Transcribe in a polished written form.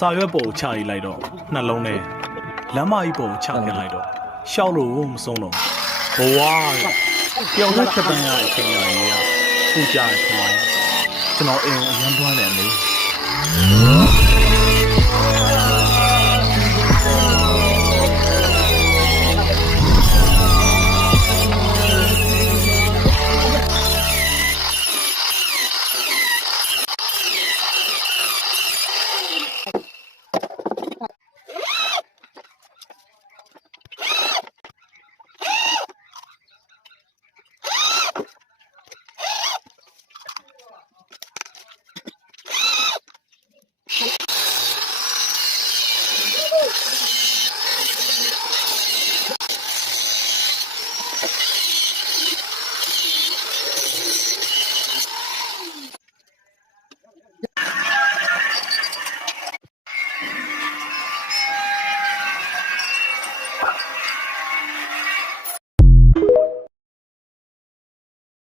စာရွက်ပေါ်ချရေးလိုက်တော့နှလုံးနဲ့လမ်းမကြီးပေါ်ချပြလိုက်တော့ရှောက်လို့မဆုံးတော့ဘဝပျောက်လက်ချက်တန်းရတဲ့အချိန်ကြီးကပူကြတယ်ခင်ဗျာကျွန်တော်အိမ်အရန်တွန်းတယ်လေ